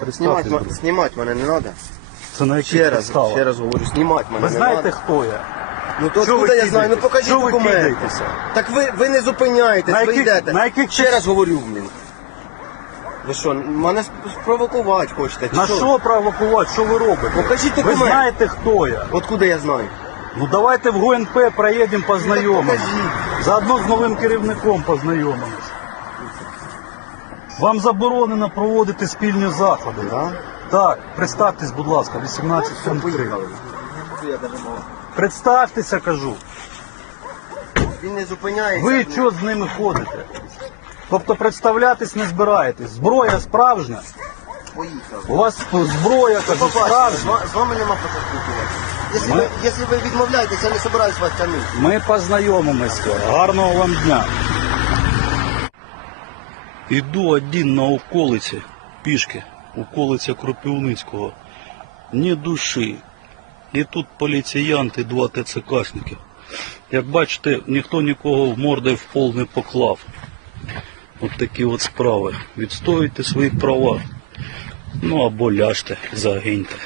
Представтесь, знімати, будь мене не треба. Це на Ще раз, підставах? ще раз говорю, знімати мене Ви не знаєте, треба. хто я? Ну то ви откуда я знаю? Ну кидаєтесь? покажіть ви документи. кидаєтеся? Так ви, ви не зупиняєтесь, На ви яких- йдете. на яких Ще під- раз говорю, блін. Ви що, мене спровокувати хочете? чи На що провокувати? Що ви робите? Покажіть Ви знаєте, хто я? Откуда я знаю? Ну давайте в ГУНП проїдемо познайомимося. покажіть. Заодно з новим керівником познайомимося. Вам заборонено проводити спільні заходи. Да? Так, представтесь, будь ласка, 18 Все, пункт 3. поїхали. Представтеся, кажу. Він не зупиняється. Ви що з ними ходите? Тобто представлятись не збираєтесь. Зброя справжня. Поїхали. У вас зброя, кажу, Побачите, з справжня. ва- з вами нема про що спілкуватися. Якщо ви, якщо ви відмовляєтесь, я не собираюсь вас тягнути. Ми познайомимося. Гарного вам дня. Іду один на околиці, пішки, околиця Кропивницького. Ні душі. І тут поліціянти, два ТЦКшники. Як бачите, ніхто нікого в морди в пол не поклав. От такі от справи. Відстоюйте свої права. Ну або ляжте, загиньте.